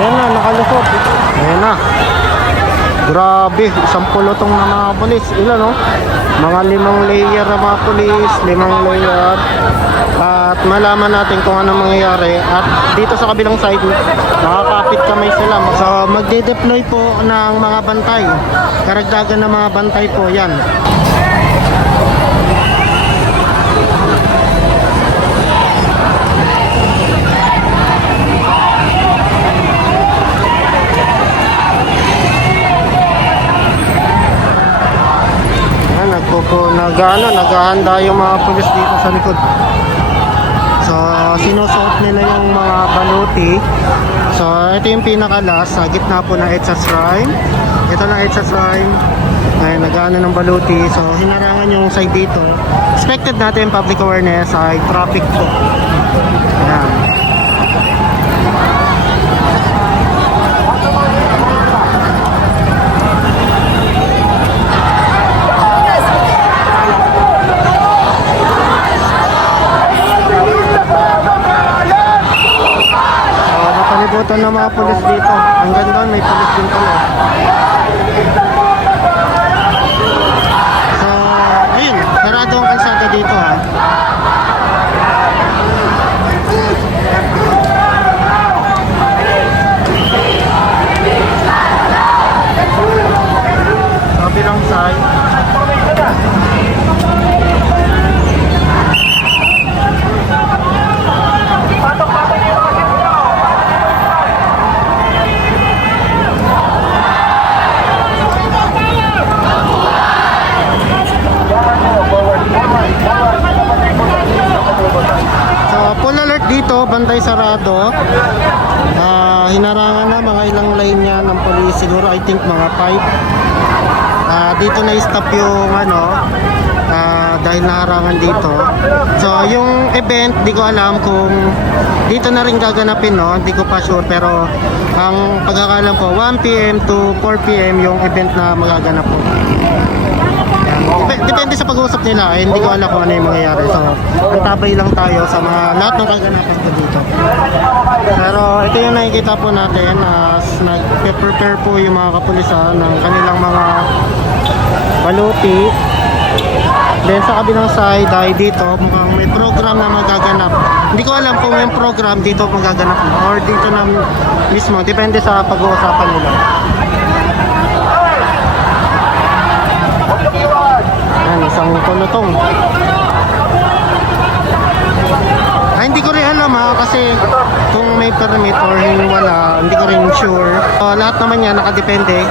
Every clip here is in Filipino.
Ayan na, nakalusot. Ayan na. Grabe, isang pulotong na mga pulis. Ilan, no? Mga 5 layer na mga pulis, 5 layer. At malaman natin kung ano mangyayari. At dito sa kabilang side, makakapit kamay sila. So, magde-deploy po ng mga bantay. Karagdagan ng mga bantay po, yan. Naghahanda yung mga pulis dito sa likod. So, sinusuot nila yung mga baluti. So, ito yung pinaka-last sa gitna po ng EDSA Shrine. Ito na EDSA Shrine. Ay, nag-ano ng baluti. So, hinarangan yung side dito. Expected natin public awareness ay traffic po. Ayan. Napalibutan ng mga pulis dito. Ang ganda, may pulis din pala. So, ayun, sarado ang kalsada dito ha. Sa bilang side. Dito, bantay sarado. Hinarangan na mga ilang line niya ng police. Siguro I think mga 5. Dito na stop yung ano, dahil naharangan dito. So yung event, di ko alam kung dito na rin gaganapin, no? Hindi ko pa sure, pero ang pagkakalam ko 1 PM to 4 PM yung event na magaganap po. Depende sa pag-uusap nila, hindi ko alam kung ano yung mangyayari. So, matabay lang tayo sa mga lahat ng kaganapan ko dito. Pero ito yung nakikita po natin as nag-prepare po yung mga kapulisan ng kanilang mga baluti. Then sa kabilang side ay dito mukhang may program na magaganap. Hindi ko alam kung yung program dito magaganap or dito na mismo. Depende sa pag-uusapan nila. Ayan, isang kulutong. Hindi ko rin alam kasi kung may permit or wala, hindi ko rin sure. Lahat naman yan nakadepende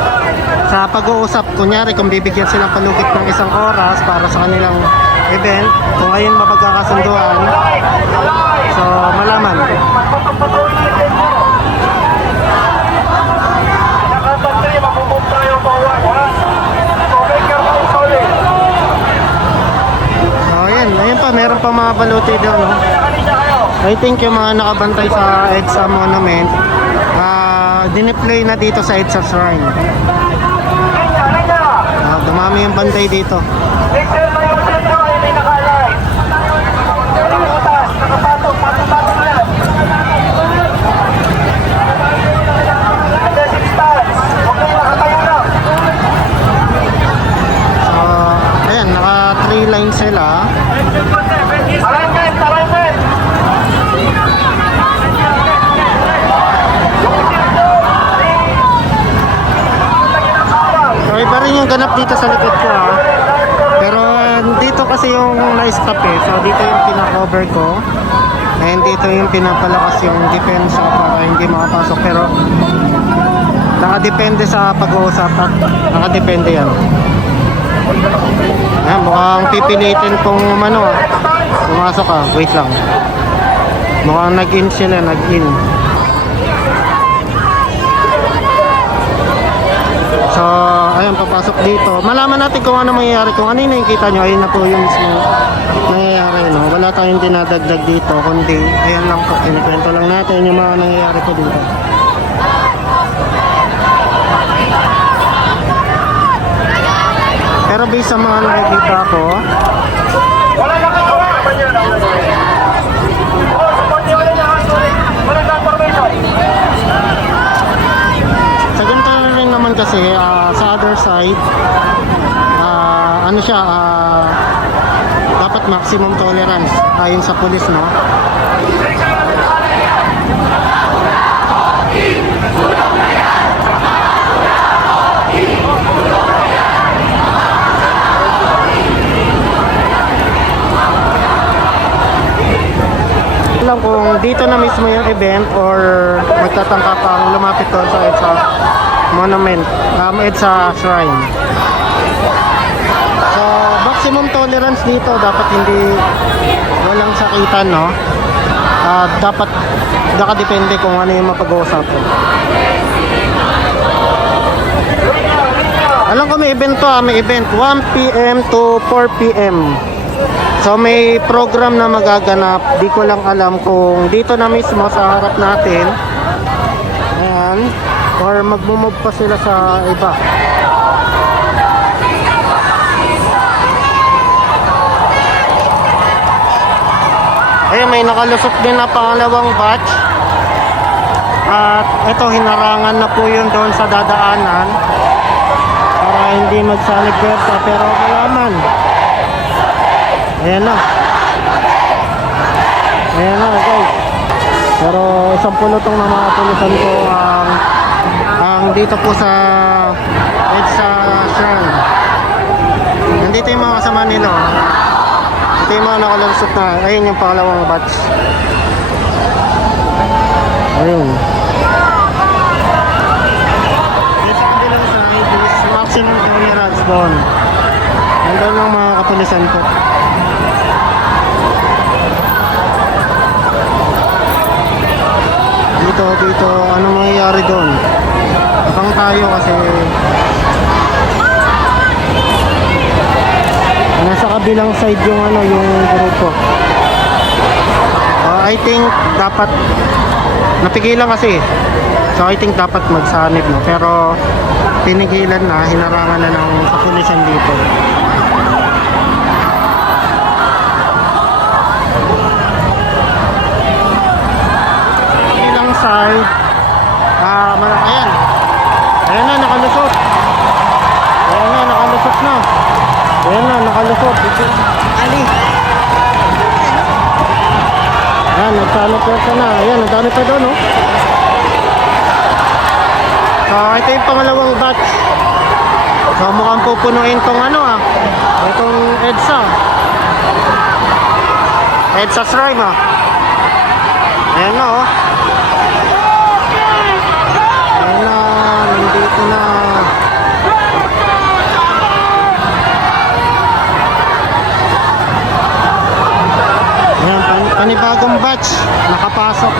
sa pag-uusap. Kunyari kung bibigyan silang palugit ng 1 oras para sa kanilang event, kung ayun mapagkakasunduan, so malaman. Ayun pa, meron pa mga baluti doon, no? I think yung mga nakabantay sa EDSA Monument, diniplay na dito sa EDSA Shrine. Dumami yung bantay dito. Ayan, naka 3 lines sila. Iba rin yung ganap dito sa likod ko ha. Pero dito kasi yung na-stop eh. So dito yung pina-cover ko. And dito yung pinapalakas yung depensa para hindi makapasok. Pero nakadepende sa pag-uusap at nakadepende yan. Ayan, mukhang pipilitin kung ano pumasok ka. Wait lang. Mukhang nag-in sila, nag-in. So, ayun, papasok dito. Malaman natin kung ano mangyayari. Kung ano yung nakikita nyo, ayun na po yung mismo nangyayari, no? Wala tayong dinadagdag dito, kundi ayan lang po, kinikwento lang natin yung mga nangyayari po dito. Pero based sa mga nakikita ko, wala na ka ano siya, dapat maximum tolerance ayon sa pulis, no? Lang kung dito na mismo yung event or magtatangka pang lumapit doon sa EDSA monument, EDSA shrine. So maximum tolerance dito, dapat hindi walang sakitan, no? Dapat nakadepende kung ano yung mapag-uusapan. Alam ko may event to, may event 1 PM to 4 PM. So may program na magaganap. Di ko lang alam kung dito na mismo sa harap natin, ayan, or magmumove pa sila sa iba. Ayun, may nakalusot din na pangalawang batch. At ito, hinarangan na po yun doon sa dadaanan para hindi magsalig pwersa, pero malaman. Ayan na. Ayan na, guys. Pero isang pulutong na mga pulutan ko ang dito po sa EDSA shrine. Nandito yung mga kasama nila. Ito yung mga nakalusot na. Ayun yung pangalawang batch. Ayun. Dito ang bilang side is maximum tolerance doon. Nandun ang mga kapulisan ko. Dito, anong mangyayari doon? Abang tayo kasi nasa kabilang side yung yung grupo. I think dapat napigilan kasi. So I think dapat magsanib, no? Pero tinigilan na, hinarangan na ng kapulisan dito. Side, ayan. Ayan na, nakalusot. Ayan na, nakalusot na. Ayan na, nakalusot. Ali. Ayan, nagsanap pwersa na. Ayan, nagdami pa doon, no? So, ito yung pangalawang batch. So, mukhang pupunuin tong itong EDSA. EDSA shrine, Ayan na, nandito na. Ayan, panibagong batch nakapasok.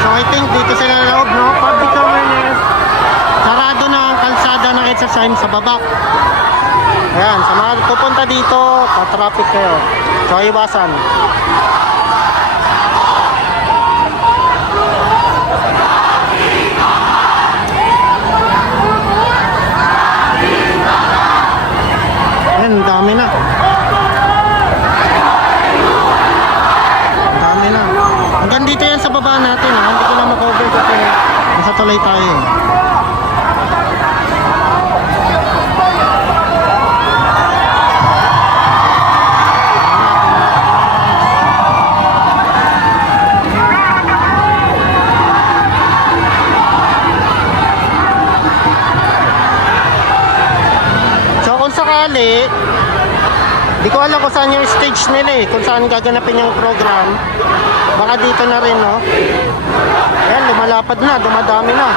So I think dito sila na loob, no? Public awareness. Sarado na ang kalsada ng EDSA sign sa baba. Ayan, sa mga pupunta dito, pa-traffic kayo. So iwasan. Ang dami na. Ang dami na. Hanggang dito yan sa baba natin, Hindi ko na mag-over kasi nasa tuloy tayo. Di ko alam kung saan yung stage nila kung saan gaganapin yung program. Baka dito na rin, no? Ayan, lumalapad na, dumadami na.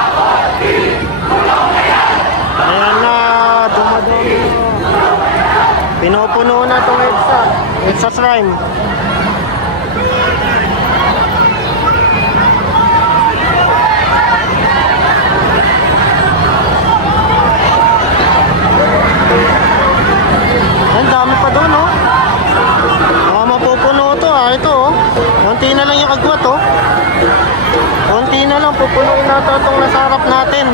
Ayan na, dumadami na. Pinupuno na itong EDSA shrine. Ang dami pa doon, Mga mapupuno to, ito, konti na lang yung agwat, konti na lang, pupunuin natin itong nasa harap natin.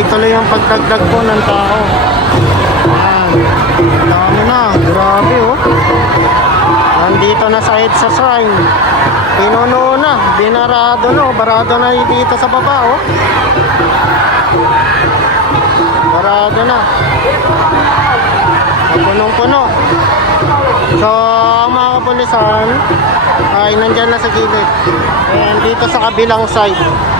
tuloy-tuloy yung pagdagdag po ng tao. Ayan. Dami na. Grabe oh. Nandito na sa EDSA Shrine. Pinuno na. Binarado na. Barado na dito sa baba oh. Barado na. Punong-puno. So, ang mga kapulisan ay nandyan na sa gilid. And dito sa kabilang side.